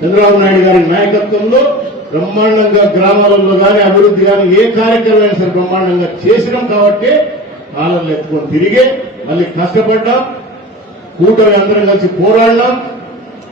చంద్రబాబు నాయుడు గారి నాయకత్వంలో బ్రహ్మాండంగా గ్రామాలలో కానీ అభివృద్ధి కానీ ఏ కార్యక్రమం అయినా సరే బ్రహ్మాండంగా చేసినాం కాబట్టి కాలంలో ఎత్తుకొని తిరిగి మళ్ళీ కష్టపడ్డాం, కూటమి అందరం కలిసి పోరాడినాం.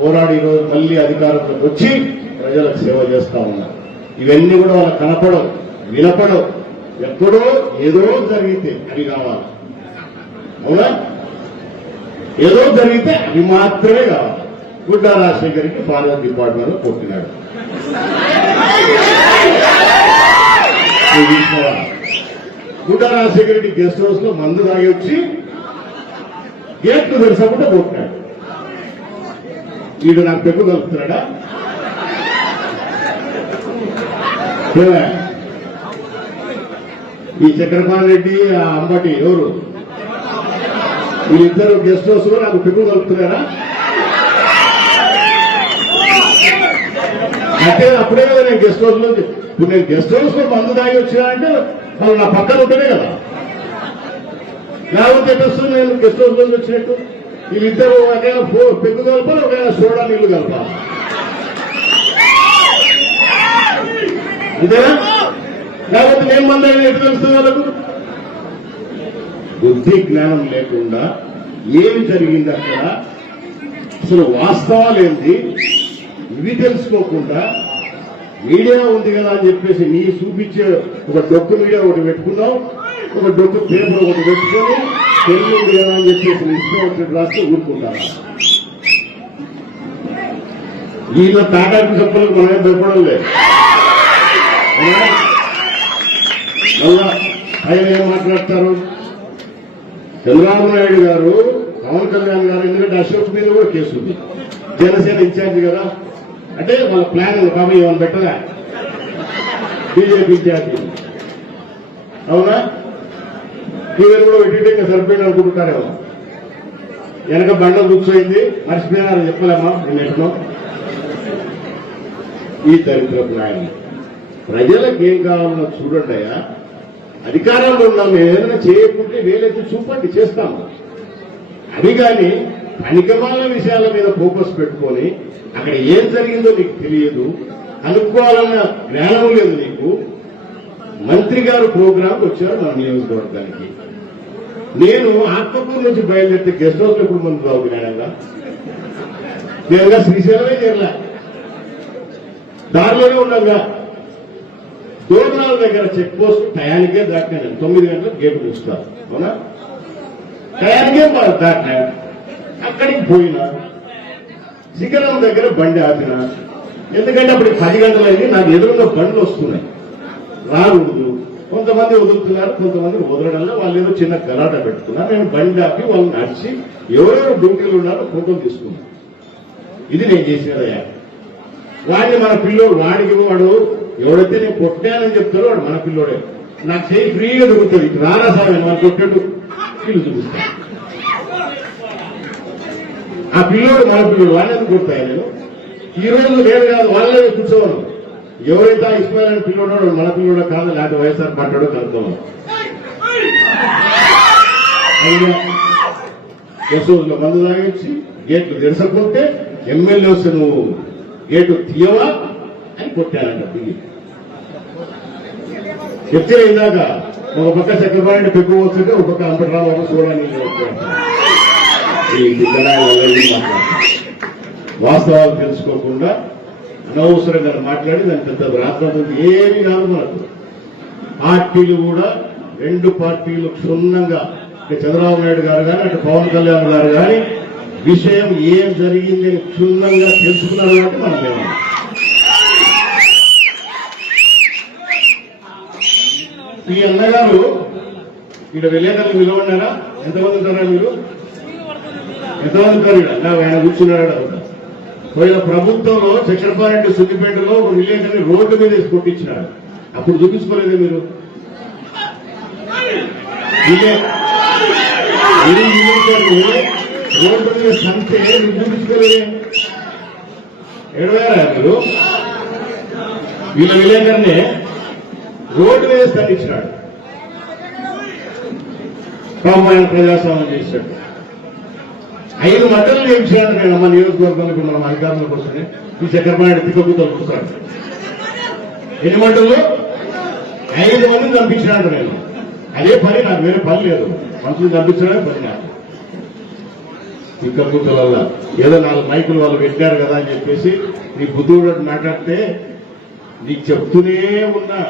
పోరాడి ఈరోజు మళ్లీ అధికారంలోకి వచ్చి ప్రజలకు సేవ చేస్తా ఉన్నారు. ఇవన్నీ కూడా వాళ్ళకి కనపడవు, వినపడవు. ఎక్కడో ఏదో జరిగితే అవి కావాలి, అవునా? ఏదో జరిగితే అవి మాత్రమే కావాలి. గుడ్డా రాజశేఖర్కి ఫారెస్ట్ డిపార్ట్మెంట్ లో కొట్టినాడు. గుడ్డా రాజశేఖర్ రెడ్డి గెస్ట్ హౌస్ లో మందు తాగి వచ్చి గేట్లు తెరిసకుండా కొట్టినాడు. వీడు నాకు పెగ్గు కలుపుతున్నాడా? ఈ చక్రపాణి రెడ్డి ఆ అంబటి ఎవరు వీళ్ళిద్దరు గెస్ట్ హౌస్ లో నాకు పెగ్గు కలుపుతున్నారా? అంటే అప్పుడే కదా నేను గెస్ట్ హౌస్ లో, ఇప్పుడు నేను గెస్ట్ హౌస్ లో మందు తాగి వచ్చినా అంటే వాళ్ళు నా పక్కన ఉంటేనే కదా, లేకపోతే ఎట్టొస్తుంది నేను గెస్ట్ హౌస్ లో వచ్చినట్టు. వీళ్ళిద్దరు ఒకైనా పెగ్గు కలపాలి, ఒకైనా సోడా నీళ్లు కలపాలి, అంతేనా? లేకపోతే నేను మంది ఎటు తెలుస్తుంది వాళ్ళకు? బుద్ధి జ్ఞానం లేకుండా ఏమి జరిగింది అక్కడ, అసలు వాస్తవాలు ఏంటి ఇవి తెలుసుకోకుండా మీడియా ఉంది కదా అని చెప్పేసి నీ చూపించే ఒక డొక్కు మీడియా ఒకటి పెట్టుకున్నావు, ఒక డొక్కు పేపర్ ఒకటి పెట్టుకొని తెలుగు ఉంది కదా అని చెప్పేసి నీ ఇష్టం వచ్చినట్టు రాస్తే ఊరుకుంటారా? వీళ్ళ తాటాకు చెప్పలకు మనమే భయపడం లేదు. మళ్ళా ఆయన ఏం మాట్లాడతారు? చంద్రబాబు నాయుడు గారు, పవన్ కళ్యాణ్ గారు, ఎందుకంటే అశోక్ మీద కూడా కేసు ఉంది, జనసేన ఇన్ఛార్జి కదా, అంటే వాళ్ళ ప్లాన్ కాబట్టి ఏమైనా పెట్టదా? బీజేపీ ఇన్ఛార్జి అవునా? టీవీలు కూడా పెట్టింటే ఇంకా సరిపోయింది అనుకుంటున్నారేమో. వెనక బండ కూర్చోయింది, మర్చిపోయినారని చెప్పలేమా? నేను ఎట్లా ఈ దరిద్రపు నాయన ప్రజలకు ఏం కావాలన్నా చూడండి అయ్యా. అధికారంలో ఉన్నాం, మేము ఏదైనా చేయకుంటే వేలెత్తి చూపండి, చేస్తాము. అది కానీ పనికిమాలిన విషయాల మీద ఫోకస్ పెట్టుకొని అక్కడ ఏం జరిగిందో నీకు తెలియదు, అనుకోవాలన్న జ్ఞానం లేదు నీకు. మంత్రి గారు ప్రోగ్రాంకి వచ్చారు మన నియోజకవర్గానికి. నేను ఆత్మకూరు నుంచి బయలుదేరితే గెస్ట్ హౌస్ లో ఇప్పుడు మంది రావు జ్ఞానంగా నేనుగా శ్రీశైలమే చేరలే, దారిలోనే ఉండగా దూరణాల దగ్గర చెక్ పోస్ట్ టయానికే దాటినాను. 9 గంటలకు గేటు చూస్తారు, అవునా? టయానికే దాటినా. అక్కడికి పోయినా శిఖరం దగ్గర బండి ఆపిన, ఎందుకంటే అప్పుడు 10 గంటలైంది. నాకు ఎదురుగా బండ్లు వస్తున్నాయి, రాకూడదు. కొంతమంది వదులుతున్నారు, కొంతమంది వదలడంలో వాళ్ళు ఏదో చిన్న గలాట పెట్టుకున్నారు. నేను బండి ఆపి వాళ్ళని నడిచి ఎవరెవరు డ్యూటీలు ఉన్నారో ఫోటోలు తీసుకున్నాను. ఇది నేను చేసేదయ్యా. వాడిని మన పిల్లోడు, వాడికి వాడు ఎవడైతే నేను కొట్టానని చెప్తారో వాడు మన పిల్లోడే. నాకు చేయి ఫ్రీగా దొరుకుతుంది. రారా సార్ మనం కొట్టాడు వీళ్ళు చూపిస్తాను. ఆ పిల్లోడు మన పిల్లోడు, వాళ్ళని ఎందుకు కొడతాయి? నేను ఈ రోజు నేను కాదు వాళ్ళే కూర్చోవాలి. ఎవరైతే ఆ ఇస్మాయిల్ అని పిల్లోడో మన పిల్లోడో కాదు, లేకపోతే వైఎస్ఆర్ పడ్డాడో కనుక్కోవాలి. యశోలో మందు తాగించి గేట్లు తెరసకుంటే ఎమ్మెల్యే వస్తే నువ్వు గేటు తీయవా అని కొట్టానంట. దిగి చెప్తే ఇందాక ఒక పక్క చక్రపాణి పెగ్గు వస్తుంటే ఒక పక్క అంబటరావు చూడాలి. వాస్తవాలు తెలుసుకోకుండా అనవసరంగా మాట్లాడి దాని పెద్ద రాత్రి ఏమి కాదు. మనకు పార్టీలు కూడా 2 పార్టీలు క్షుణ్ణంగా, చంద్రబాబు నాయుడు గారు కానీ అటు పవన్ కళ్యాణ్ గారు కానీ విషయం ఏం జరిగింది క్షుణ్ణంగా తెలుసుకున్నారు కాబట్టి మనం ఈ అన్నగారు ఇక్కడ విలేకరులు నిలబడినారా? ఎంతమంది ఉంటారా మీరు? ఎంతమంది ఉంటారు ఇక్కడ? ఆయన కూర్చున్నాడు. పోయిన ప్రభుత్వంలో చక్రపారెడ్డి సుద్దిపేటలో ఒక విలేకరిని రోడ్డు మీద కొట్టించినాడు. అప్పుడు చూపించుకోలేదే మీరు? రోడ్డు మీద సంతే మీరు చూపించుకోలేదే? ఏడవారా మీరు? వీళ్ళ విలేకరిని రోడ్డు మీద స్పందించినాడు. పాపం ఆయన ప్రజాస్వామ్యం చేశాడు. 5 మంటలు చేయించాను నేను మా నియోజకవర్గంలో మనం అధికారంలోకి వస్తే ఈ చక్రపాణి తిక్కగుతలు చూస్తాను. ఎన్ని మంటలు? 5 మందిని చంపించినాడు నేను. అదే పని, నాకు వేరే పని లేదు. మనుషులు చంపించడమే పని నాకు. తిక్కగుతల ఏదో 4 మైకులు వాళ్ళు పెట్టారు కదా అని చెప్పేసి నీ బుద్ధుడు మాట్లాడితే నీకు చెప్తూనే ఉన్నా.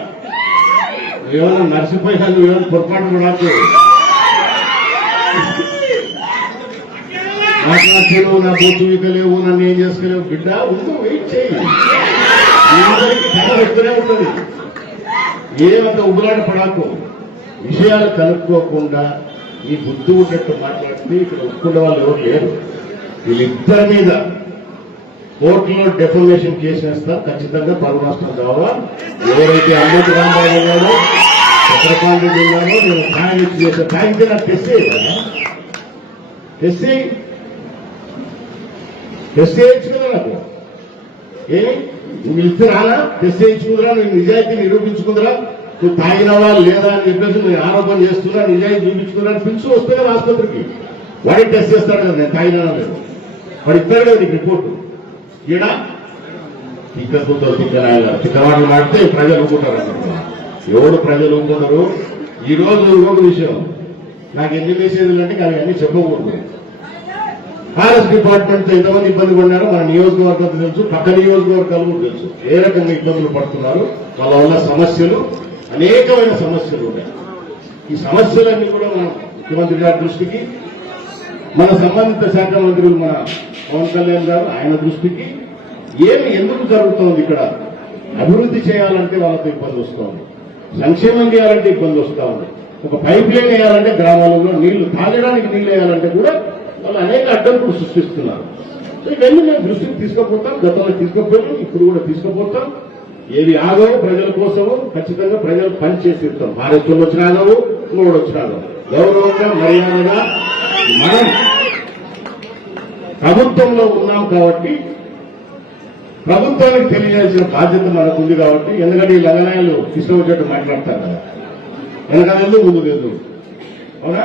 నువ్వేమన్నా నర్సిపోయినా నువ్వేమన్నా పొరపాటు నాకు మాట్లాడలేవు, నా బొత్తు వీకలేవు, నన్ను ఏం చేసుకోలేవు. బిడ్డ ఉంటూ వెయిట్ చేయి, కథ పెడుతూనే ఉంటుంది. ఏమంత ఉబులాట పడాకు. విషయాలు కనుక్కోకుండా ఈ బుద్ధి ఉన్నట్టు మాట్లాడితే ఇక్కడ ఒప్పుకునే వాళ్ళు ఎవరు లేరు. వీళ్ళిద్దరి మీద కోర్టులో డెఫమేషన్ కేసు వేస్తా. ఖచ్చితంగా పరువు నష్టం కావాలా. ఎవరైతే అమ్మటి రాంబాబు ఉన్నారో, చంద్రబాబు రెడ్డి ఉన్నారో, నేను న్యాయం చేసే న్యాయంతో నాకు టెస్ట్ చేయొచ్చు కదా. నాకు ఏమి నువ్వు ఇస్తే రానా? టెస్ట్ చేయించుకుందరా? నువ్వు నిజాయితీ నిరూపించుకుందరా? నువ్వు తాగినవా లేదా అని చెప్పేసి నువ్వు ఆరోపణ చేస్తున్నా, నిజాయితీ చూపించుకున్నా పిలుచు వస్తే కదా ఆసుపత్రికి. వాడికి టెస్ట్ చేస్తాడు కదా నేను తాగినా లేదు. వాడు ఇస్తారు కదా నీకు రిపోర్టు. ఈడ ఇక్కడ కూతురు చిక్కవాళ్ళు మాడితే ప్రజలు ఊరుకుంటారు అన్నమాట. ఎవరు ప్రజలు ఊరుకున్నారు? ఈ రోజు ఒక విషయం నాకు ఎందుకు వేసేది అంటే అవి అన్ని చెప్పకూడదు. ఫారెస్ట్ డిపార్ట్మెంట్ తో ఎంతమంది ఇబ్బంది పడినారో మన నియోజకవర్గం తెలుసు, పక్క నియోజకవర్గాలు కూడా తెలుసు. ఏ రకంగా ఇబ్బందులు పడుతున్నారు, వాళ్ళ వల్ల సమస్యలు, అనేకమైన సమస్యలు ఉన్నాయి. ఈ సమస్యలన్నీ కూడా మన ముఖ్యమంత్రి గారి దృష్టికి, మన సంబంధిత శాఖ మంత్రులు మన పవన్ కళ్యాణ్ గారు ఆయన దృష్టికి, ఏమి ఎందుకు జరుగుతోంది ఇక్కడ, అభివృద్ధి చేయాలంటే వాళ్ళతో ఇబ్బంది వస్తోంది, సంక్షేమం చేయాలంటే ఇబ్బంది వస్తూ ఉంది, ఒక పైప్ లైన్ వేయాలంటే గ్రామాలలో నీళ్లు తాగడానికి నీళ్లు వేయాలంటే కూడా వాళ్ళు అనేక అడ్డంకులు సృష్టిస్తున్నారు. సో ఇవన్నీ మేము దృష్టికి తీసుకుపోతాం, గతంలో తీసుకుపోయాం, ఇప్పుడు కూడా తీసుకుపోతాం. ఏవి ఆగవు ప్రజల కోసము ఖచ్చితంగా ప్రజలు పని చేసి ఇస్తాం. భారత్లో వచ్చిన ఆగవు, ఇంకోటి వచ్చిన ఆగవు. గౌరవంగా మర్యాదగా మనం ప్రభుత్వంలో ఉన్నాం కాబట్టి ప్రభుత్వానికి తెలియజేసిన బాధ్యత మనకు ఉంది కాబట్టి. ఎందుకంటే ఈ లంగనాయాలు ఇష్టం వచ్చేట్టు మాట్లాడతారు కదా, వెనకాల ముందు లేదు, అవునా?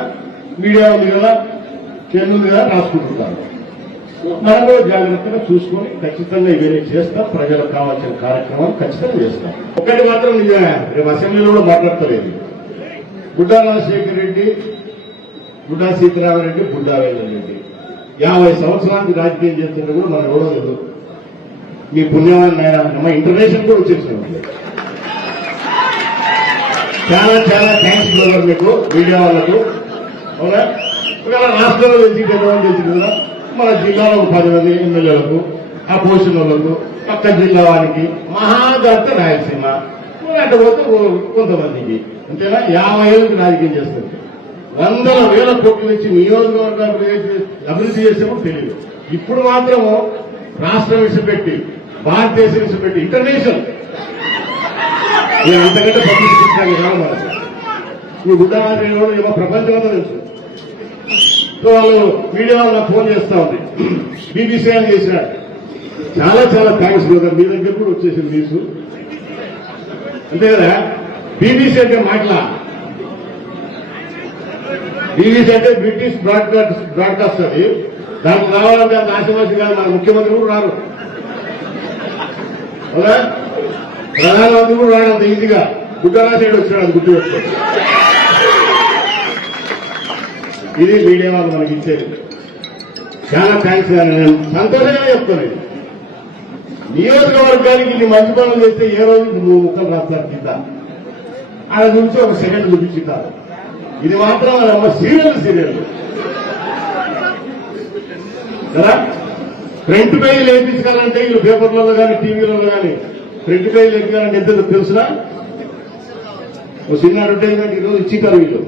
మీడియా ఉంది కదా, చెన్ను ఉంది కదా, రాసుకుంటున్నారు. మనలో జాగ్రత్తగా చూసుకొని ఖచ్చితంగా ఇవన్నీ చేస్తాం. ప్రజలకు కావాల్సిన కార్యక్రమాలు ఖచ్చితంగా చేస్తాం. ఒక్కటి మాత్రం నిజమే, రేపు అసెంబ్లీలో కూడా మాట్లాడతలేదు. బుడ్డా రాజశేఖర్ రెడ్డి, బుడ్డా సీతారామరెడ్డి, బుడ్డా రేవంత్ రెడ్డి 50 సంవత్సరానికి రాజకీయం చేస్తుంటే కూడా మనం ఎవరో లేదు. మీ పుణ్యమైన మా ఇంటర్నేషనల్ కూడా వచ్చేసినాం. చాలా చాలా థ్యాంక్స్ బ్రదర్ మీకు, మీడియా వాళ్ళకు. అవునా? ఒకవేళ రాష్ట్రంలో తెలిసి ఎంతమంది తెలిసింది కదా, మన జిల్లాలో 10 మంది ఎమ్మెల్యేలకు, అపోజిషన్ వాళ్ళకు, పక్క జిల్లా వారికి, మహాగర్త రాయలసీమ అంటే పోతే కొంతమందికి, అంతేనా? 50 ఏళ్ళకి రాజకీయం చేస్తుంది. 100,000 కోట్లు ఇచ్చి నియోజకవర్గాలు అభివృద్ధి చేసేప్పుడు తెలియదు. ఇప్పుడు మాత్రము రాష్ట్రం విడిచిపెట్టి, భారతదేశం విడిచిపెట్టి ఇంటర్నేషనల్ అంతకంటే పబ్లిసిటీ ఇస్తాను కాదు మనకు. ఈ గుడ్డమాదిరి ఏమో ప్రపంచమంతా తెలుసు. సో వాళ్ళు మీడియా వాళ్ళు ఫోన్ చేస్తా ఉంది, బీబీసీ అని చేసినాడు. చాలా చాలా థ్యాంక్స్ బ్రదర్, మీ దగ్గర కూడా వచ్చేసింది న్యూస్. అంతే కదా, బీబీసీ అంటే మాటలా. బీబీసీ అంటే బ్రిటిష్ బ్రాడ్కాస్ట్ అది. దానికి రావాలంటే అంత ఆశమాసి కాదు, మన ముఖ్యమంత్రి కూడా రారు, అవునా? ప్రధానమంత్రి కూడా రాడంత ఈజీగా. గుడ్డరాశేడు వచ్చాడు, అది గుర్తు పెట్టుకోండి. ఇది మీడియా వాళ్ళు మనకి ఇచ్చేది. చాలా థ్యాంక్స్. నేను సంతోషంగా చెప్తాను. నియోజకవర్గానికి ఇన్ని మంచి పనులు చేస్తే ఏ రోజు 3 ముక్కలు రాస్తారు కింద, ఆయన గురించి ఒక సెకండ్ చూపించుతారు. ఇది మాత్రం అమ్మ సీరియల్ కదా. ఫ్రంట్ పేజీలు వేయించాలంటే వీళ్ళు పేపర్లలో కానీ టీవీలలో కానీ ఫ్రంట్ పేజీలు ఎక్కాలంటే ఎంత తెలుసునా? ఓ చిన్న అడ్వర్టైజ్మెంట్ ఈరోజు ఇచ్చికారు వీళ్ళు,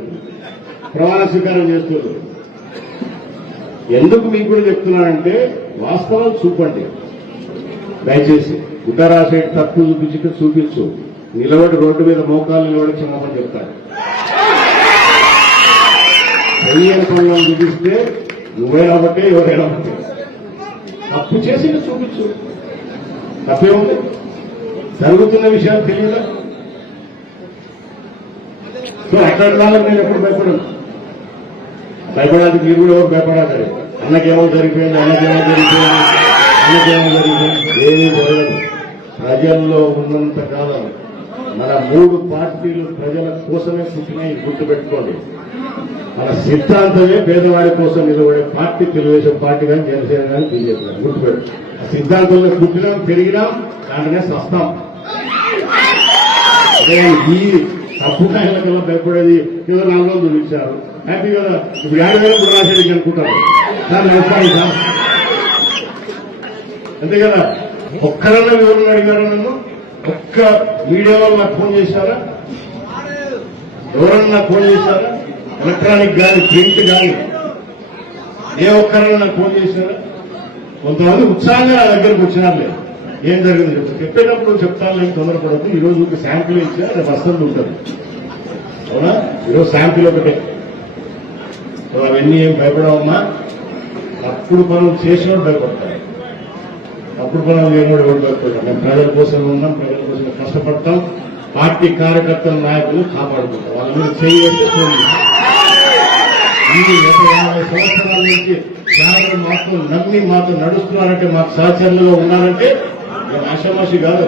ప్రమాణ స్వీకారం చేస్తున్నారు. ఎందుకు మీకు కూడా చెప్తున్నానంటే వాస్తవాలు చూపండి దయచేసి. గుడ్డరాశేడు తప్పు చూపించు, నిలబడి రోడ్డు మీద మోకాలు నిలబడి క్షమాపణ చెప్తాడు. సరైన పనులను చూపిస్తే నువ్వైనా బట్టే ఎవరైనా బట్టే, తప్పు చేసి చూపించు, తప్పేముంది? జరుగుతున్న విషయాలు తెలియదా? సో అక్కడ నేను ఎప్పుడు భయపడను. భయపడాలి మీరు కూడా ఎవరు భయపడాలి. అన్నకేమో జరిగిపోయింది, ఆయనకేమో జరిగిపోయింది, ఏమీ జరగదు. ప్రజల్లో ఉన్నంత కాలం మన 3 పార్టీలు ప్రజల కోసమే పుట్టినాయి, గుర్తుపెట్టుకోండి. మన సిద్ధాంతమే పేదవాడి కోసం నిలబడే పార్టీ తెలుగుదేశం పార్టీ కానీ జనసేన కానీ బీజేపీ కానీ, గుర్తుపెట్టు. ఆ సిద్ధాంతంలో పుట్టినాం, పెరిగినాం, దాంట్లోనే సస్తాం. అదే ఈ తప్పుకాయలకల్లా భయపడేది ఏదో 4 రోజులు ఇచ్చారు హ్యాపీ కదా. ఇప్పుడు 50,000 కూడా రాసేది అనుకుంటారు సార్, నమస్కారం సార్. అంతే కదా. ఒక్కరన్నా ఎవరు అడిగారు నన్ను? ఒక్క మీడియా వాళ్ళు నాకు ఫోన్ చేశారా? ఎవరన్నా నాకు ఫోన్ చేశారా? ఎలక్ట్రానిక్ కానీ ప్రింట్ కానీ ఏ ఒక్కరన్నా నాకు ఫోన్ చేశారా? కొంతమంది ఉత్సాహంగా నా దగ్గరకు వచ్చినారులే. ఏం జరిగింది చెప్పేటప్పుడు చెప్తాను, నేను తొందరపడద్దు. ఈ రోజు ఒక శాంపిల్ ఇచ్చా, అది వస్తుంది ఉంటుంది. అవునా? ఈరోజు శాంపిల్ ఒకటే. అవన్నీ ఏం భయపడవమ్మా. అప్పుడు పనులు చేసినప్పుడు భయపడతారు, అప్పుడు పనులు ఏమో ఎవరు భయపడతాం. మేము ప్రజల కోసం ఉన్నాం, ప్రజల కోసం కష్టపడతాం. పార్టీ కార్యకర్తల నాయకులు కాపాడుకుంటాం. వాళ్ళ మీద చేయాలి. ఈ 50 సంవత్సరాల నుంచి చాలా మాతో నమ్మి మాతో నడుస్తున్నారంటే, మాకు సహచరులుగా ఉన్నారంటే ఆషామాషి కాదు.